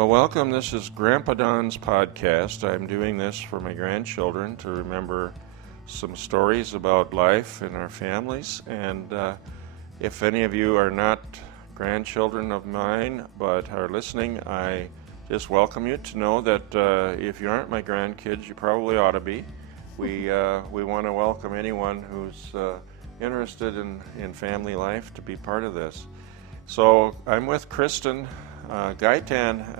Well, welcome. This is Grandpa Don's podcast. I'm doing this for my grandchildren to remember some stories about life in our families. And if any of you are not grandchildren of mine but are listening, I just welcome you to know that if you aren't my grandkids, you probably ought to be. We want to welcome anyone who's interested in family life to be part of this. So I'm with Kristin Gaitan,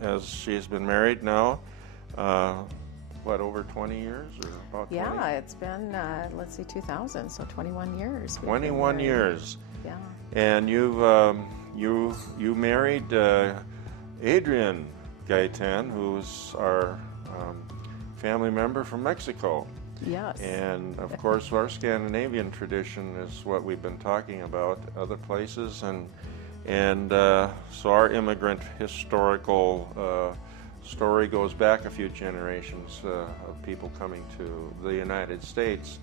as she's been married now, over 20 years or about 20? Yeah, it's been, 2000, so 21 years. 21 years. Yeah. And you married Adrian Gaitan, who's our family member from Mexico. Yes. And of course, our Scandinavian tradition is what we've been talking about, other places, and so our immigrant historical story goes back a few generations of people coming to the United States.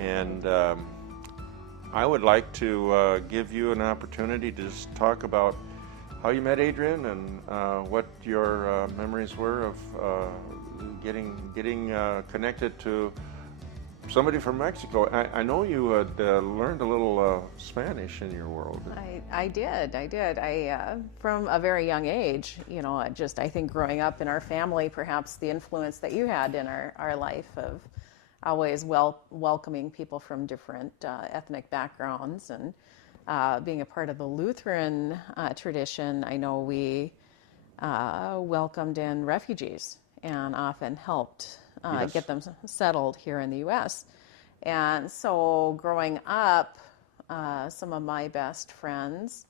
And I would like to give you an opportunity to just talk about how you met Adrian and what your memories were of getting connected to somebody from Mexico. I know you had learned a little Spanish in your world. I did. From a very young age, I think growing up in our family, perhaps the influence that you had in our life of always welcoming people from different ethnic backgrounds and being a part of the Lutheran tradition. I know we welcomed in refugees and often helped Yes. get them settled here in the U.S. And so growing up, some of my best friends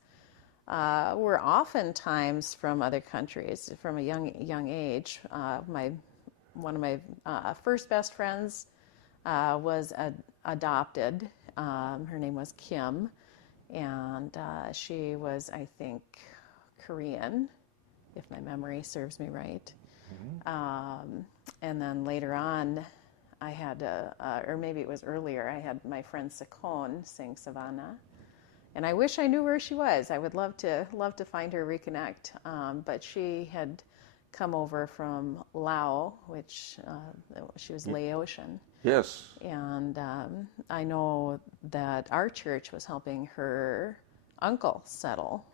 were oftentimes from other countries from a young age. One of my first best friends was adopted. Her name was Kim, and she was, I think, Korean, if my memory serves me right. Mm-hmm. And then later on, I had, or maybe it was earlier, I had my friend Sakon sing Savannah. And I wish I knew where she was. I would love to find her, reconnect. But she had come over from Laos, which she was Laotian. Yes. And I know that our church was helping her uncle settle.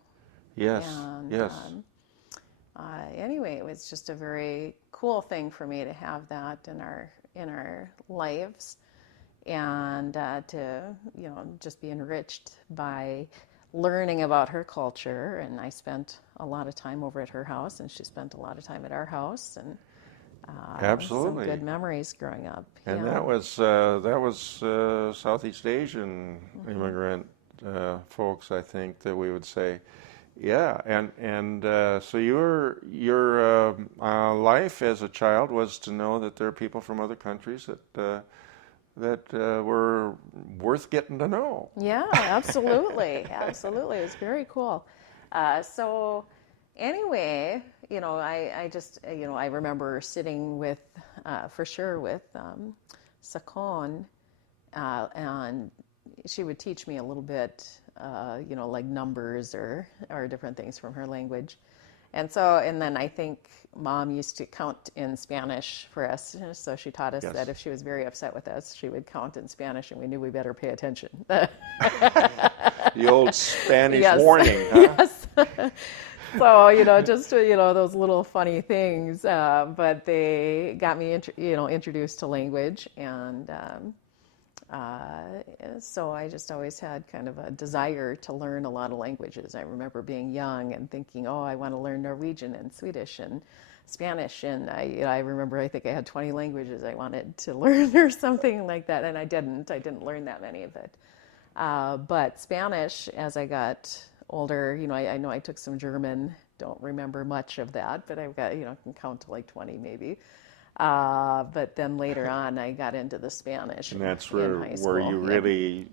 Yes. And, yes. Anyway, it was just a very cool thing for me to have that in our lives, and to just be enriched by learning about her culture. And I spent a lot of time over at her house, and she spent a lot of time at our house, and Absolutely. some good memories growing up. And yeah. that was Southeast Asian immigrant folks, I think that we would say. Yeah, and so your life as a child was to know that there are people from other countries that were worth getting to know. Yeah, absolutely, absolutely. It was very cool. So anyway, I just I remember sitting with for sure with Sakon, and she would teach me a little bit. Like numbers or different things from her language. And then I think Mom used to count in Spanish for us. So she taught us Yes. that if she was very upset with us, she would count in Spanish, and we knew we better pay attention. The old Spanish Yes. warning, huh? Yes. So, just, those little funny things. But they got me, introduced to language, and so I just always had kind of a desire to learn a lot of languages. I remember being young and thinking, I want to learn Norwegian and Swedish and Spanish. And I remember, I think I had 20 languages I wanted to learn or something like that. And I didn't learn that many of it. But Spanish, as I got older, I know I took some German, don't remember much of that, but I've got, can count to like 20 maybe. But then later on, I got into the Spanish. And that's in high school. where you really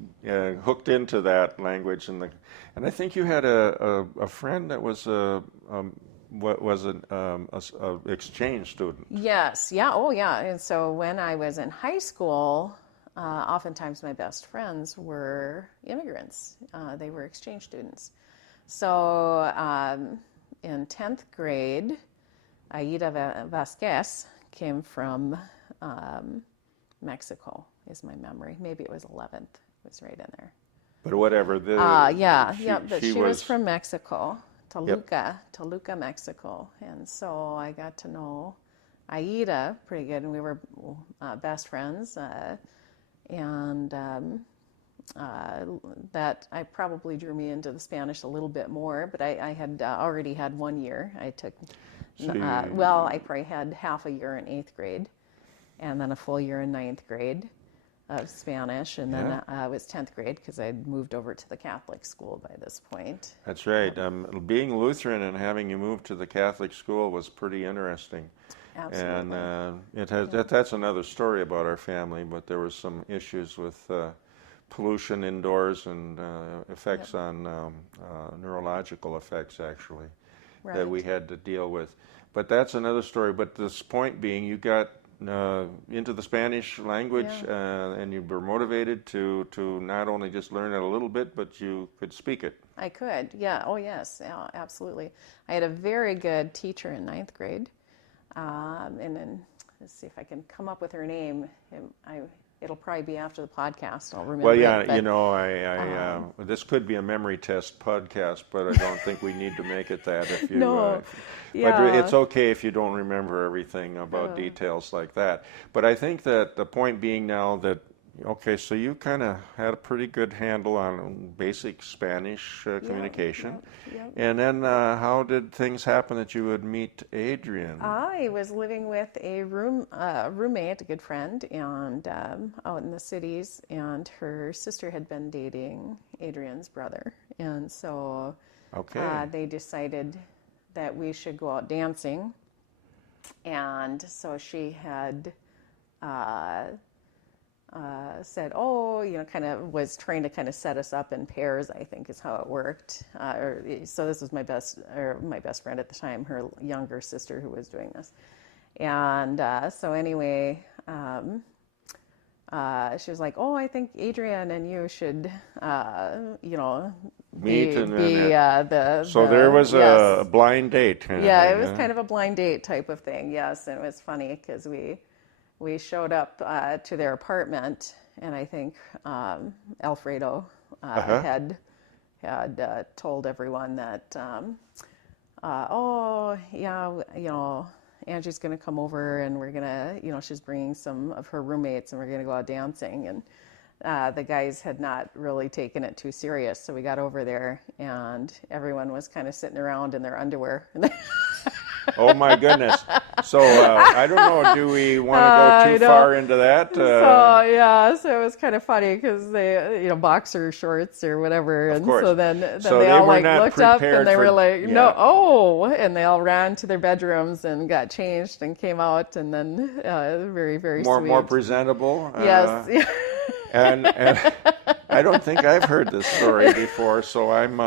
hooked into that language. And I think you had a friend that was an exchange student. Yes. Yeah. Oh, yeah. And so when I was in high school, oftentimes my best friends were immigrants. They were exchange students. So in 10th grade, Aida Vasquez came from Mexico, is my memory. Maybe it was 11th. It was right in there. But whatever. But she was from Mexico, Yep. Toluca, Mexico. And so I got to know Aida pretty good, and we were best friends. That I probably drew me into the Spanish a little bit more, but I had already had 1 year. I took, I probably had half a year in 8th grade, and then a full year in 9th grade of Spanish, and then it was 10th grade because I'd moved over to the Catholic school by this point. That's right. Being Lutheran and having you move to the Catholic school was pretty interesting. Absolutely. And that's another story about our family, but there was some issues with pollution indoors and effects on neurological effects, actually, that we had to deal with. But that's another story. But this point being, you got into the Spanish language, and you were motivated to not only just learn it a little bit, but you could speak it. I could, yeah. Oh, yes, yeah, absolutely. I had a very good teacher in 9th grade, and then let's see if I can come up with her name. It'll probably be after the podcast. I'll remember. Well, yeah, it, but, you know, this could be a memory test podcast, but I don't think we need to make it that. If you, No, but it's okay if you don't remember everything about details like that. But I think that the point being now that, okay, so you kind of had a pretty good handle on basic Spanish communication. Yep. And then how did things happen that you would meet Adrian? I was living with a roommate, a good friend, and out in the cities, and her sister had been dating Adrian's brother. And so they decided that we should go out dancing. And so she had said, kind of was trying to kind of set us up in pairs, I think is how it worked. So this was my best friend at the time, her younger sister who was doing this. And so anyway, she was like, I think Adrian and you should, Meet So there was a blind date. It was kind of a blind date type of thing, yes. And it was funny because we showed up to their apartment, and I think Alfredo had told everyone that, Angie's going to come over, and we're going to, she's bringing some of her roommates, and we're going to go out dancing. And the guys had not really taken it too serious, so we got over there, and everyone was kind of sitting around in their underwear. Oh my goodness! So I don't know. Do we want to go too far into that? So it was kind of funny because they, boxer shorts or whatever, and so then they all like looked up and they were like, and they all ran to their bedrooms and got changed and came out, and then very, very sweet. More presentable. Yes. And I don't think I've heard this story before, so I'm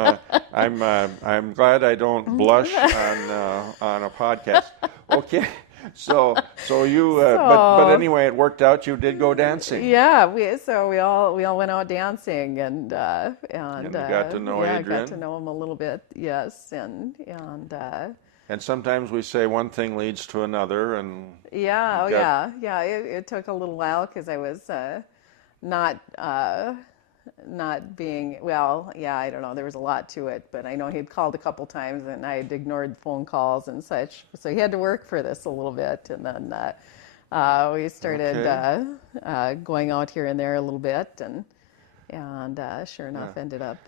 glad I don't blush on a podcast. Okay, so you but anyway, it worked out. You did go dancing. Yeah, we all went out dancing and we got to know Adrian. Got to know him a little bit. Yes, and sometimes we say one thing leads to another, and it took a little while because I was not being, I don't know, there was a lot to it, but I know he'd called a couple times and I had ignored phone calls and such, so he had to work for this a little bit, and then we started going out here and there a little bit, and sure enough ended up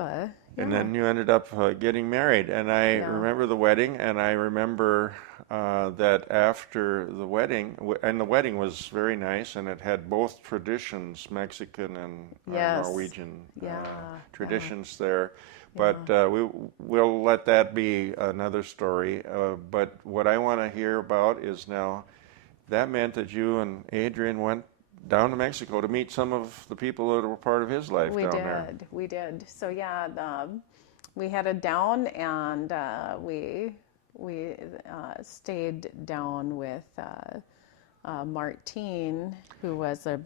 and then you ended up getting married, and I remember the wedding, and I remember that after the wedding, and the wedding was very nice, and it had both traditions, Mexican and Norwegian traditions there. But we'll let that be another story. But what I want to hear about is now, that meant that you and Adrian went down to Mexico to meet some of the people that were part of his life down there. We did. So we headed down, and we stayed down with Martine, who was a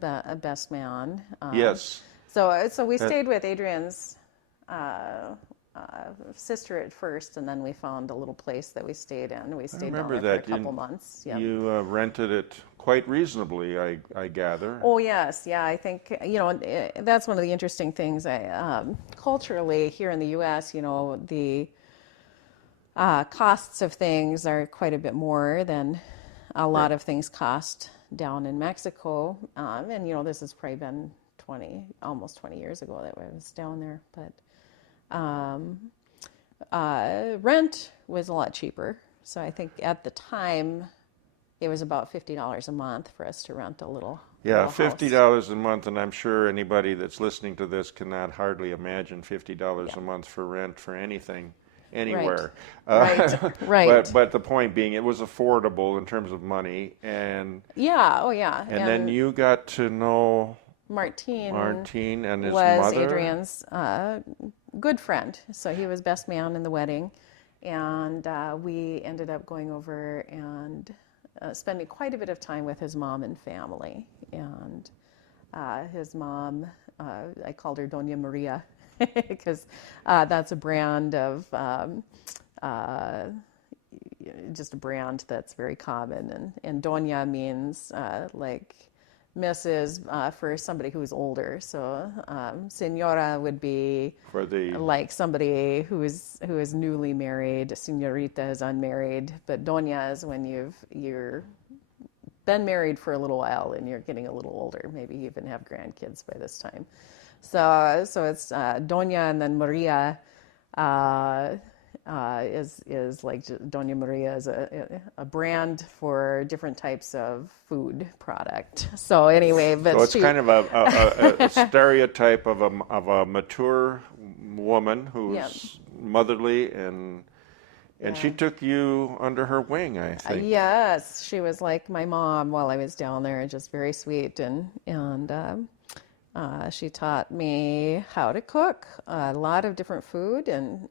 best man. Yes. So we stayed with Adrian's sister at first, and then we found a little place that we stayed in. We I stayed down remember there that for a couple months. Yeah. you rented it quite reasonably, I gather. Oh yes, yeah. I think that's one of the interesting things. Culturally here in the U.S., the costs of things are quite a bit more than a lot Right. of things cost down in Mexico. And this has probably been almost 20 years ago that I was down there. But rent was a lot cheaper. So I think at the time it was about $50 a month for us to rent a little Yeah, house. $50 a month, and I'm sure anybody that's listening to this cannot hardly imagine $50 a month for rent for anything, anywhere. Right. But the point being, it was affordable in terms of money, and Yeah, oh yeah. and then you got to know Martine and his was mother. Adrian's good friend. So he was best man in the wedding. And we ended up going over and spending quite a bit of time with his mom and family. And his mom, I called her Doña Maria because that's a brand of, just a brand that's very common. And Doña means like Mrs. For somebody who's older. So Senora would be For the like somebody who is newly married. Señorita is unmarried, but Doña is when you're been married for a little while and you're getting a little older. Maybe you even have grandkids by this time. So it's Doña, and then Maria is like Doña Maria is a brand for different types of food product. So anyway, but so it's kind of a stereotype of a mature woman who's motherly, and she took you under her wing, I think. Yes, she was like my mom while I was down there, just very sweet, and she taught me how to cook a lot of different food, and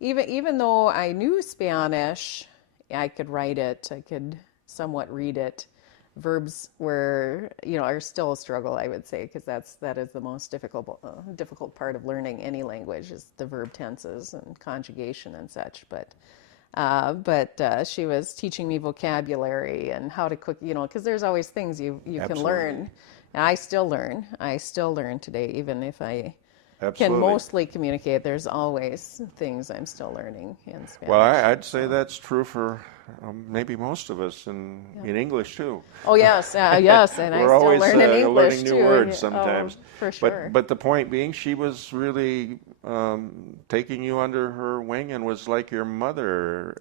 even though I knew Spanish, I could write it, I could somewhat read it. Verbs are still a struggle, I would say, because that is the most difficult part of learning any language is the verb tenses and conjugation and such. But she was teaching me vocabulary and how to cook, because there's always things you can learn. And I still learn today, even if I can mostly communicate. There's always things I'm still learning in Spanish. Well, I'd say that's true for maybe most of us in English too. Oh yes, yes, and We're I still always learn in English learning new too. words sometimes. Oh, for sure. But the point being, she was really taking you under her wing and was like your mother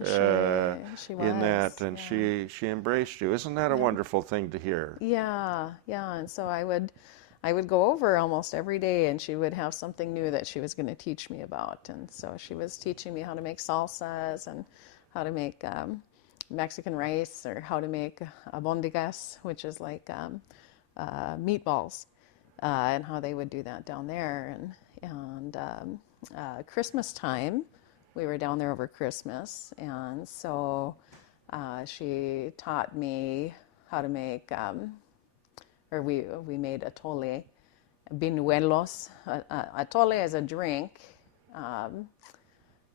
she in that, was, and she embraced you. Isn't that a wonderful thing to hear? Yeah, and so I would go over almost every day, and she would have something new that she was going to teach me about. And so she was teaching me how to make salsas and how to make Mexican rice, or how to make albóndigas, which is like meatballs, and how they would do that down there. And Christmas time, we were down there over Christmas, and so she taught me how to make, we made atole, binuelos. Atole is a drink.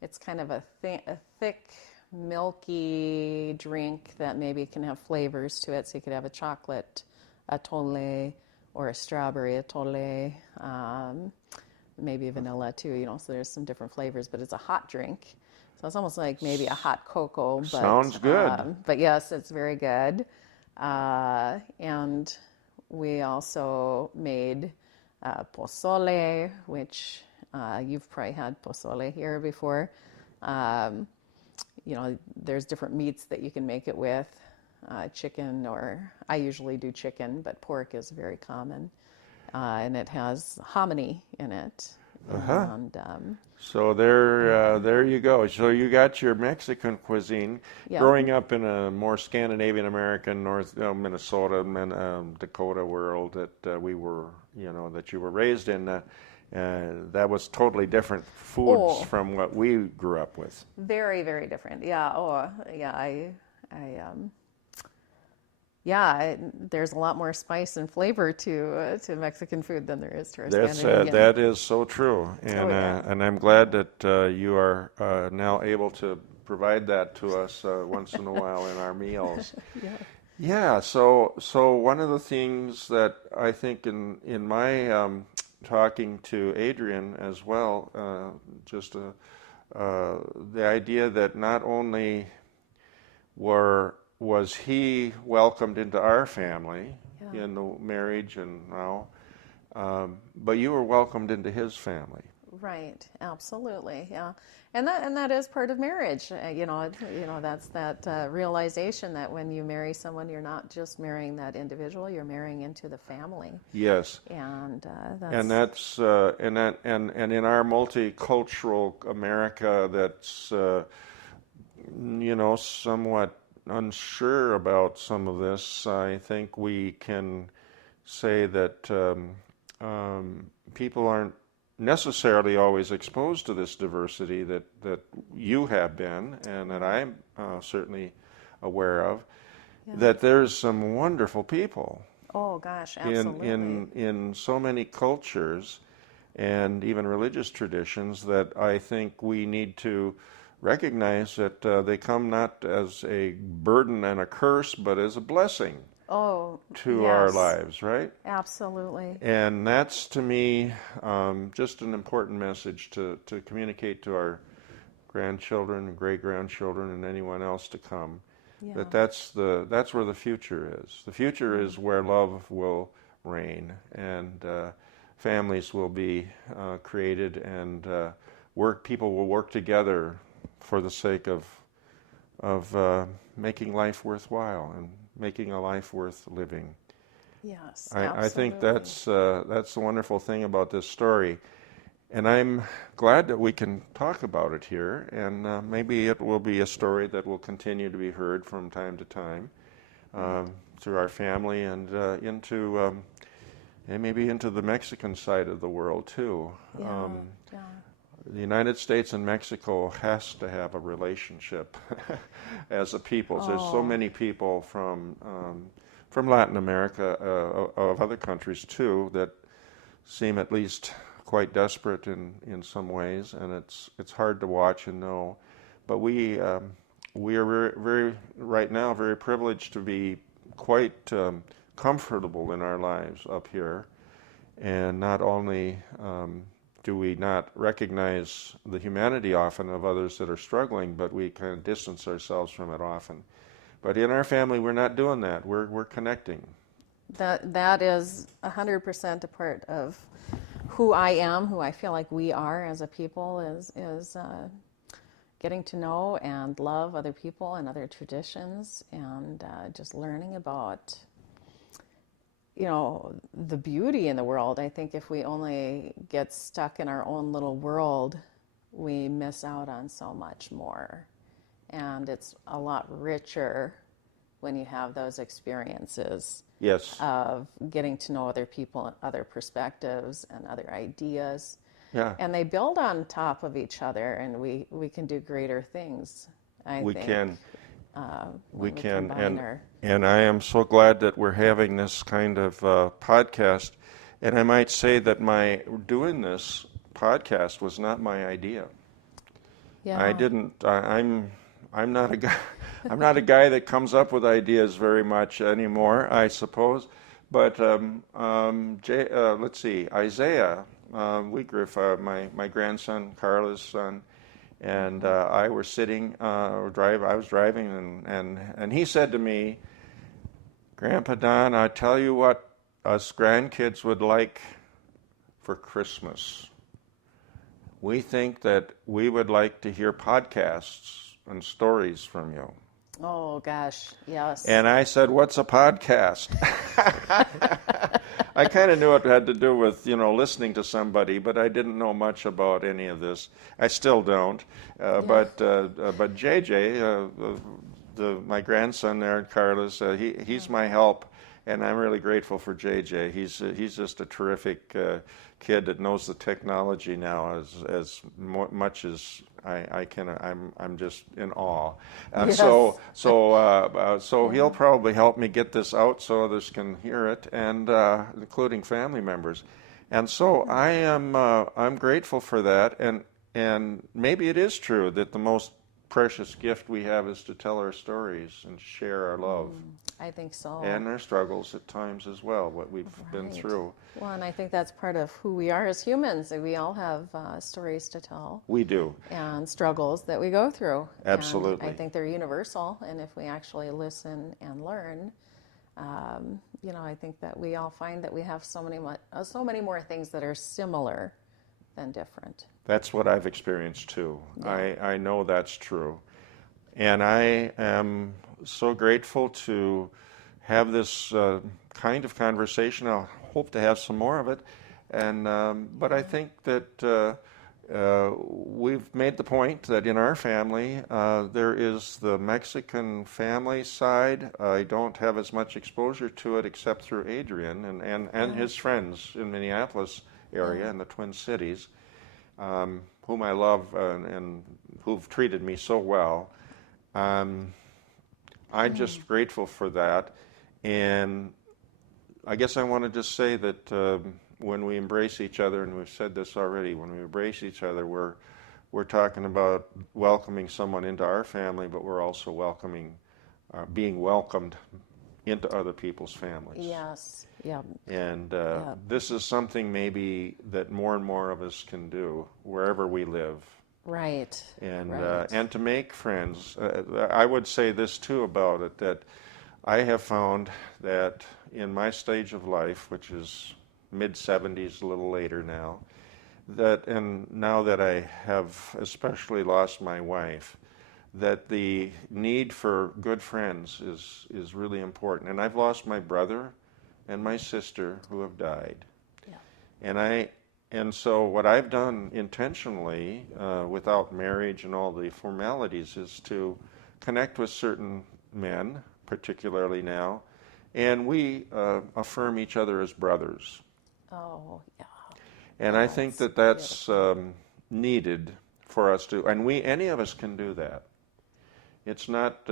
It's kind of a thick, milky drink that maybe can have flavors to it. So you could have a chocolate atole or a strawberry atole, maybe vanilla too, so there's some different flavors, but it's a hot drink. So it's almost like maybe a hot cocoa. But, sounds good. But yes, it's very good. And we also made pozole, which you've probably had pozole here before. There's different meats that you can make it with, chicken, or I usually do chicken, but pork is very common. And it has hominy in it. And, so there you go. So you got your Mexican cuisine. Growing up in a more Scandinavian American, North Minnesota, Dakota world that we were, that you were raised in, that was totally different foods from what we grew up with. Very, very different. Yeah. Oh, yeah. yeah, there's a lot more spice and flavor to Mexican food than there is to our Scandinavian. That is so true, Oh yeah. and I'm glad that you are now able to provide that to us once in a while in our meals. Yeah. Yeah, so one of the things that I think in my talking to Adrian as well, the idea that not only was he welcomed into our family Yeah. in the marriage and now, but you were welcomed into his family. Right, absolutely, yeah, and that is part of marriage. That's that realization that when you marry someone, you're not just marrying that individual; you're marrying into the family. Yes, And and in our multicultural America, that's somewhat unsure about some of this. I think we can say that people aren't necessarily always exposed to this diversity that you have been and that I'm certainly aware of, yeah. that there's some wonderful people Oh gosh, absolutely. in so many cultures and even religious traditions that I think we need to recognize that they come not as a burden and a curse, but as a blessing to our yes, lives, right? absolutely. And that's, to me, just an important message to communicate to our grandchildren and great-grandchildren and anyone else to come, Yeah. that's where the future is. The future is where love will reign and families will be created and people will work together for the sake of making life worthwhile and making a life worth living. Yes, I think absolutely. that's the wonderful thing about this story, and I'm glad that we can talk about it here. And maybe it will be a story that will continue to be heard from time to time through our family and maybe into the Mexican side of the world too. Yeah, yeah. The United States and Mexico has to have a relationship as a people. There's so many people from Latin America, of other countries too, that seem at least quite desperate in some ways, and it's hard to watch and know. But we are very right now very privileged to be quite comfortable in our lives up here, and not only do we not recognize the humanity often of others that are struggling, but we kind of distance ourselves from it often. But in our family, we're not doing that. We're connecting. That is 100% a part of who I am, who I feel like we are as a people, is getting to know and love other people and other traditions, and just learning about the beauty in the world. I think if we only get stuck in our own little world, we miss out on so much more. And it's a lot richer when you have those experiences. Yes. Of getting to know other people and other perspectives and other ideas. Yeah. And they build on top of each other, and we can do greater things, I think. We can. Combine and I am so glad that we're having this kind of podcast. And I might say that my doing this podcast was not my idea. Yeah. I'm not a guy. I'm not a guy that comes up with ideas very much anymore, I suppose. But let's see, Isaiah Wheatgriff, my grandson, Carla's son, and I were sitting. I was driving, and he said to me, "Grandpa Don, I tell you what, us grandkids would like for Christmas. We think that we would like to hear podcasts and stories from you." Oh gosh, yes. And I said, "What's a podcast?" I kind of knew it had to do with, listening to somebody, but I didn't know much about any of this. I still don't. But JJ, my grandson there, Carlos, he's my help, And I'm really grateful for JJ. He's just a terrific kid that knows the technology now much as I can. I'm just in awe. And Yes. so he'll probably help me get this out so others can hear it, and including family members. And so I'm grateful for that. And maybe it is true that the most precious gift we have is to tell our stories and share our love. I think so. And our struggles at times as well, what we've been through. Well, and I think that's part of who we are as humans. We all have stories to tell. We do. And struggles that we go through. Absolutely. And I think they're universal. And if we actually listen and learn, I think that we all find that we have so many more things that are similar than different. That's what I've experienced too. Yeah. I know that's true. And I am so grateful to have this kind of conversation. I'll hope to have some more of it. But I think that we've made the point that in our family, there is the Mexican family side. I don't have as much exposure to it except through Adrian and his friends in Minneapolis area and the Twin Cities, whom I love and who've treated me so well. I'm just grateful for that. And I guess I want to just say that when we embrace each other, and we've said this already, when we embrace each other, we're talking about welcoming someone into our family, but we're also being welcomed into other people's families. Yes. Yeah. And this is something maybe that more and more of us can do wherever we live. Right. And to make friends. I would say this too about it, that I have found that in my stage of life, which is mid-70s, a little later now, and now that I have especially lost my wife, that the need for good friends is really important. And I've lost my brother and my sister who have died. Yeah. And so what I've done intentionally, without marriage and all the formalities, is to connect with certain men, particularly now, and we affirm each other as brothers. Oh, yeah. And I think that that's needed for us to, and any of us can do that. It's not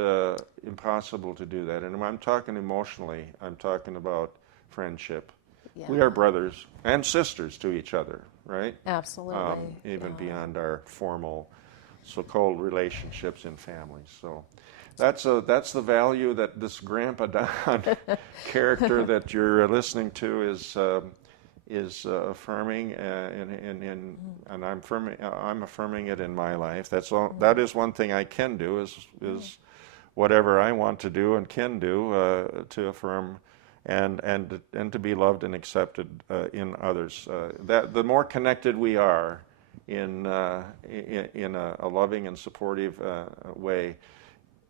impossible to do that. And when I'm talking emotionally, I'm talking about friendship. Yeah. We are brothers and sisters to each other, right? Absolutely. Even beyond our formal, so-called relationships in families. So that's the value that this Grandpa Don character that you're listening to is affirming, and I'm affirming it in my life. That is one thing I can do is whatever I want to do and can do to affirm and to be loved and accepted in others. That the more connected we are in a loving and supportive way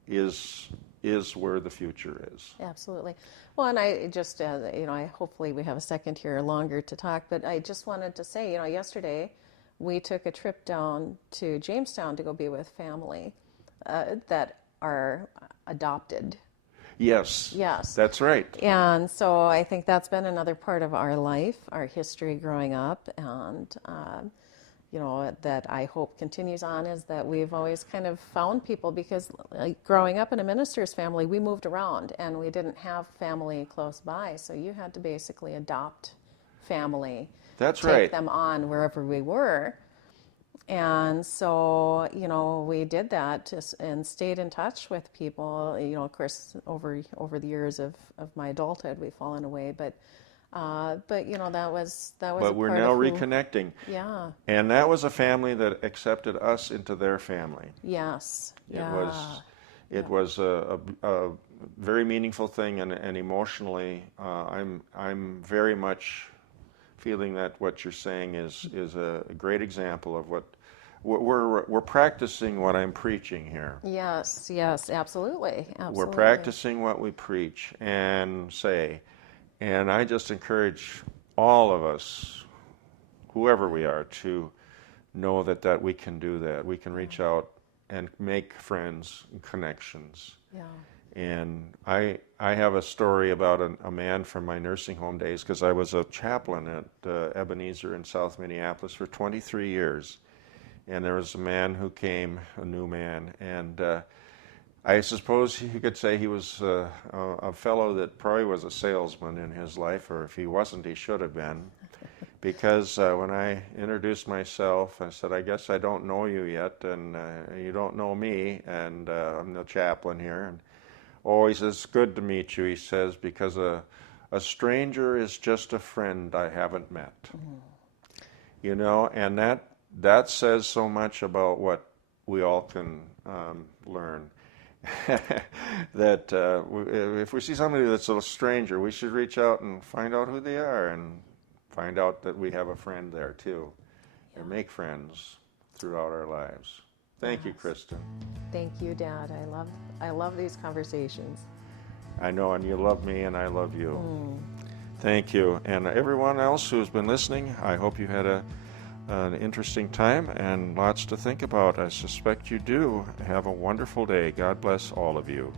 is where the future is. Absolutely. Well, and I just, hopefully we have a second here longer to talk, but I just wanted to say, yesterday we took a trip down to Jamestown to go be with family that are adopted. Yes. Yes. That's right. And so I think that's been another part of our life, our history growing up, and that I hope continues on, is that we've always kind of found people, because growing up in a minister's family, we moved around and we didn't have family close by. So you had to basically adopt family. That's take right. them on wherever we were. And so, we did that and stayed in touch with people. Of course, over the years of my adulthood, we've fallen away, but that was. But we're now reconnecting. Yeah. And that was a family that accepted us into their family. Yes. It was a very meaningful thing, and emotionally, I'm very much feeling that what you're saying is a great example of what we're practicing. What I'm preaching here. Yes, absolutely. We're practicing what we preach and say. And I just encourage all of us, whoever we are, to know that we can do that. We can reach out and make friends and connections. Yeah. And I have a story about a man from my nursing home days, because I was a chaplain at Ebenezer in South Minneapolis for 23 years. And there was a man who came, a new man, and I suppose you could say he was a fellow that probably was a salesman in his life, or if he wasn't, he should have been. Because when I introduced myself, I said, I guess I don't know you yet, and you don't know me, and I'm the chaplain here. And oh, he says, good to meet you, he says, because a stranger is just a friend I haven't met. You know, and that says so much about what we all can learn. That if we see somebody that's a stranger, we should reach out and find out who they are, and find out that we have a friend there too, and make friends throughout our lives. Thank you, Kristin. Thank you, Dad. I love these conversations. I know, and you love me, and I love you. Thank you. And everyone else who's been listening, I hope you had an interesting time and lots to think about. I suspect you do. Have a wonderful day. God bless all of you.